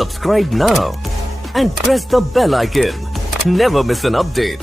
Subscribe now and press the bell icon. Never miss an update.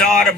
4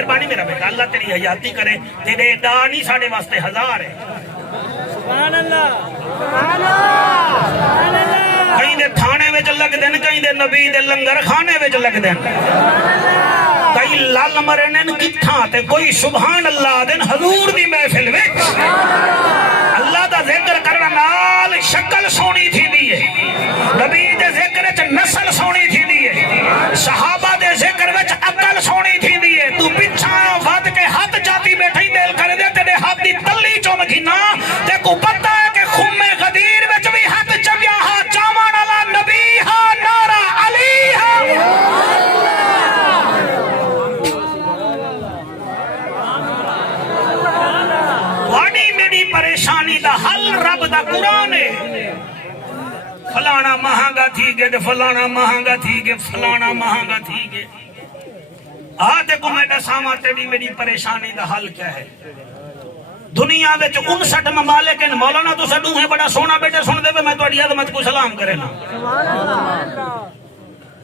مہربانی میرا بیٹا اللہ تیری حیاتی کرے تیرے دا نہیں ساڑے واسطے ہزار ہے سبحان اللہ سبحان اللہ کہیں دے تھانے وچ لگ دین کہیں دے نبی دے لنگر خانے وچ لگ دین کئی لال مرنن کتھاں تے کوئی سبحان اللہ دین حضور دی محفل وچ اللہ دا ذکر کرنا نال شکل سونی تھی دیئے نبی دے ذکر وچ نسل سونی تھی دیئے صحابہ دے ذکر وچ عقل سونی تھی دیئے تو پچھاں واد کے ہاتھ جاتی بیٹھائی دل کر دے تیرے ہاتھ دی تلی چوم گھنا تے کو پتہ ہے کہ خم غدیر وچ بھی ہاتھ چمیا ہا چامان اللہ نبی ہا نارا علی ہا واڑی میری پریشانی دا حل رب دا قرآن ہے فلانا مہنگا تھی گے فلانا مہنگا تھی گے فلانا مہنگا تھی گے آتے کو میں دساما تیری میری پریشانی دا حل کیا ہے دنیا وچ 59 ممالک ہیں مولانا تو سڈوں ہے بڑا سونا بیٹے سن دے میں تہاڈی عظمت کو سلام کرے نا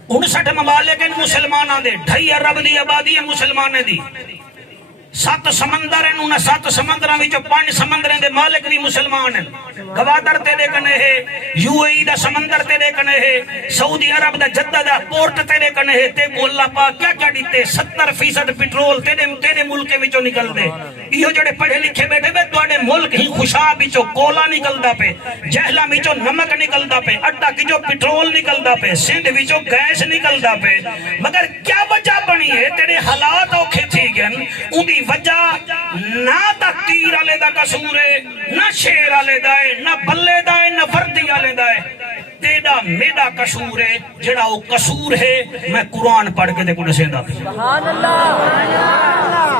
59 ممالک ہیں مسلماناں دے 2.5 ارب دی آبادی ہے مسلمانے دی 7 سمندر ہیں انہاں 7 سمندراں وچ 5 سمندراں دے مالک بھی مسلمان ہیں گوادر تیرے کنے ہے یو اے ای دا سمندر تیرے کنے ہے سعودی عرب دا جدہ دا پورٹ تیرے کنے ہے تے کو اللہ پاک کیا کیا دیتے 70% پٹرول تیرے ملک وچوں نکل دے ایہو جڑے پڑھے لکھے بیٹھے وے تواڈے ملک ہی خوشاب وچوں کولا نکلدا پے جہلا وچوں نمک نکلدا پے اڈا وچوں پٹرول نکلدا پے سندھ وچوں گیس نکلدا پے مگر کیا وجہ بنی ہے تیرے حالات اوکھے تھی گن اودی وجہ نہ تقدیر والے دا قصور ہے نہ شیر والے دا ہے نہ بلے دا ہے نہ فردی والے دا ہے تیرا میرا قصور ہے جڑا وہ قصور ہے میں قرآن پڑھ کے دیکھو دسیندا سبحان اللہ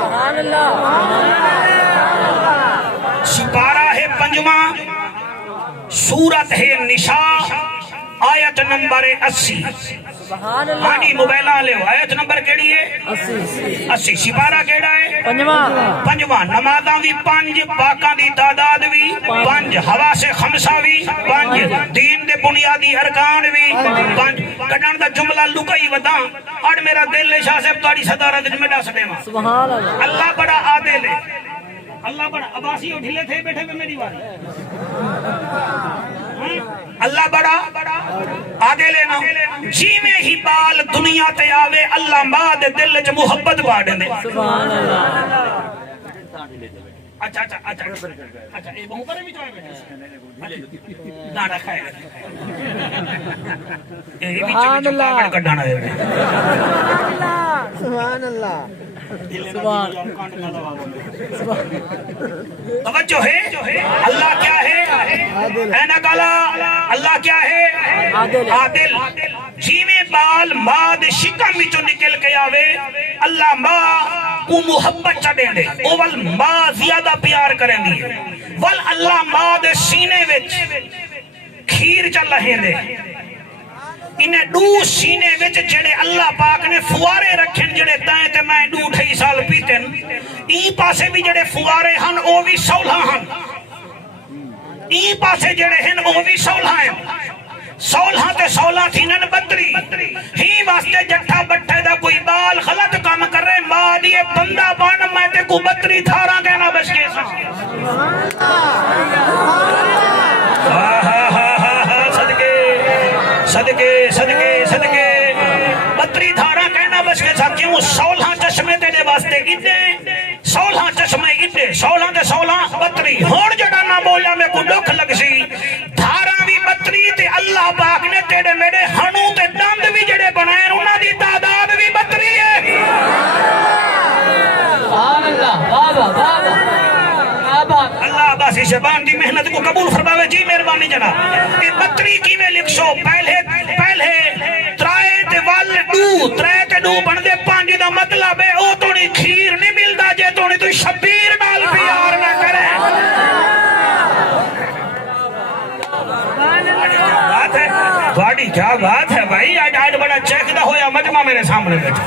سبحان اللہ سپارہ ہے 5واں سورت ہے نساء آیت نمبر 80 سبحان اللہ ہاں جی موبائل لے آیت نمبر کیڑی ہے 80 سپارہ کیڑا ہے 5واں نمازاں بھی 5 پاکاں دی تعداد بھی 5 حواس خمسہ بھی 5 دین دے بنیادی ارکان بھی 5 کڈن دا جملہ لکائی ودا اڑ میرا دل ہے شاہ صاحب تہاڈی صدارت وچ میں دس دیواں سبحان اللہ اللہ بڑا عادل ہے اللہ بڑا عباسی اور ڈھلے تھے بیٹھے میں میری باری اللہ بڑا عادل ہے نا جی میں ہی بال دنیا تے آوے اللہ ماں دے دل وچ محبت باڑ دے سبحان اللہ اچھا اچھا اچھا اچھا اے بہو کرے بھی تو بیٹھے نہ رکھا ہے اے بھی سبحان اللہ کڈانا ہے سبحان اللہ توجہ ہے اللہ کیا ہے اینا کالا اللہ کیا ہے عادل جی میں بال ماد شکم وچوں نکل کے آوے اللہ ماں کو محبت چڑھے دے اول ماں زیادہ پیار کریں دی ول اللہ ماں دے سینے وچ کھیر چل رہے دے انہیں 2 سینے وچ جڑے اللہ پاک نے فوارے رکھن جڑے تائیں تے میں 2-2.5 سال پیتن ای پاسے بھی جڑے فوارے ہن او بھی سولہ ہن ای پاسے جڑے ہن او بھی سولہ ہیں سولہ تے سولہ تھینن بطری ہی واسطے جٹھا بٹھے دا کوئی بال غلط کام کر رہے ماں دیئے بندہ بان میں تے کو بطری تھارا کہنا بس کیسا صدقے صدقے صدقے بطری دھارا کہنا بس کے ساتھ کیوں 16 چشمے تیرے واسطے گھنے 16 چشمے گھنے 16 تے 16 بطری ہون جڑا نہ بولا میں کو دکھ لگ سی دھارا بھی بطری تے اللہ پاک نے تیرے میرے ہنو تے دند بھی جڑے بنائے انہاں دی تعداد بھی بطری ہے سبحان اللہ بابا بابا اللہ باسی شبان دی محنت کو قبول فرماوے جی مہربانی جناب کہ بطری کی میں لکھ سو پہلے ترائے تے وال ڈو بن دے 5 دا مطلب ہے او تونی کھیر نہیں ملدا جے تونی تو شبیر نال پیار نہ کرے تھوڑی کیا بات ہے بھائی آج بڑا چیک دا ہویا مجمع میرے سامنے بیٹھا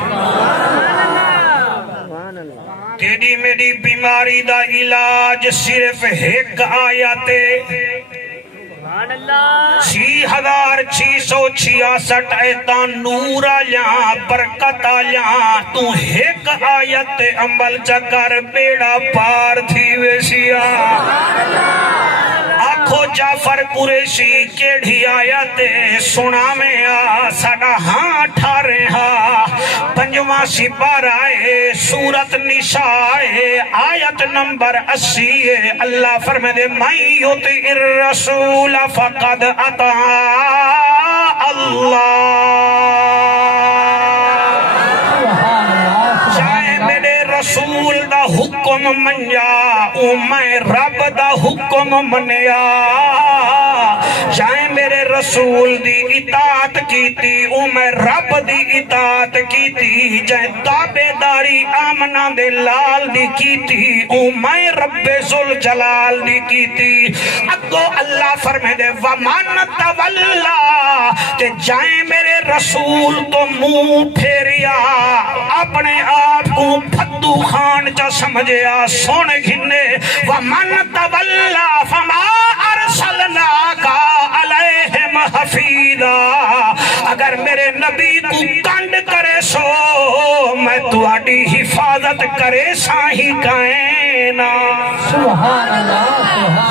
تیری میری بیماری دا علاج صرف ایک آیت 6,666 ایتاں نور آلیاں برکت آلیاں تو ایک آیت عمل چکر بیڑا پار تھی ویسیا آنکھو جعفر قریشی کیڑھی آیت سنا میں ساڑا ہاں ٹھارے پنجواں سپارہ سورت نساء آیت نمبر 80 اللہ فرمائے دے من یطع الرسول فقد اطاع اللہ چاہے میرے رسول دا حکم منیا او میں رب دا حکم منیا چاہے میرے رسول دی اطاعت کیتی او میں رب دی اطاعت کیتی جائے تابعداری آمنہ دے لال دی کیتی او میں رب ذوالجلال دی کیتی اگو اللہ فرمے دے وَمَنْ تَوَلَّا تے جائے میرے رسول تو منہ پھیریا اپنے آپ کو پھدو خان چا سمجھیا سونے گھنے وَمَنْ تَوَلَّا فَمَا أَرْسَلْنَاكَ عَلَيْهِمْ حَفِيظًا اگر میرے نبی کو کنڈ کرے سو میں تواڈی حفاظت کرے ساہی کائنا سبحان اللہ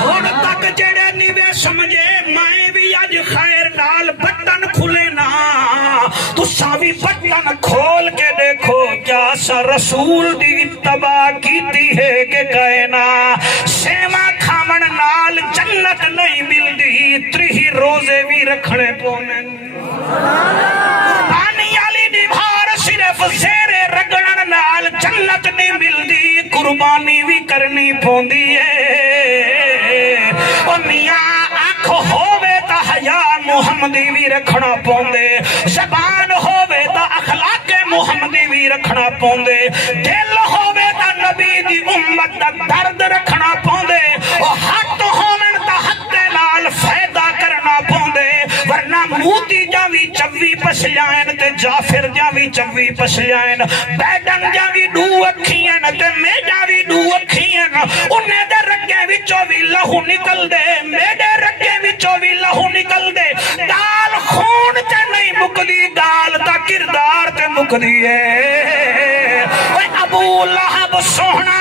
ہن تک جڑے نیوے سمجھے میں بھی اج خیر نال بٹن کھلے نا تو ساوی بٹن کھول کے دیکھو کیا سا رسول دی اتباع کیتی ہے کہ کائنا سیما کھامن نال جنت نہیں ملدی تری روزے بھی رکھنے پونے قربانی علی دیوار صرف زیر رگڑن نال جنت نہیں ملدی قربانی بھی کرنی پوندی ہے اور میاں آنکھ ہووے تا حیا محمدی بھی رکھنا پوندے زبان ہووے تا اخلاق محمدی بھی رکھنا پوندے دل ہووے تا نبی دی امت دا درد رکھنا پوندے اور ہاتھ ہومن تا حد نال فائدہ کرنا پوندے ورنہ موتی جاوی چوی پسلیائن تے جعفر جاوی چوی پسلیائن بیڈن جاوی دو اکھیاں تے میں جاوی دو اکھیاں انہیں دے رگے وچوں بھی لہو نکل دے میرے رگے وچوں بھی لہو نکل دے گال خون تے نہیں مکدی گال تا کردار تے مکدی ہے ابو لہب سوہنا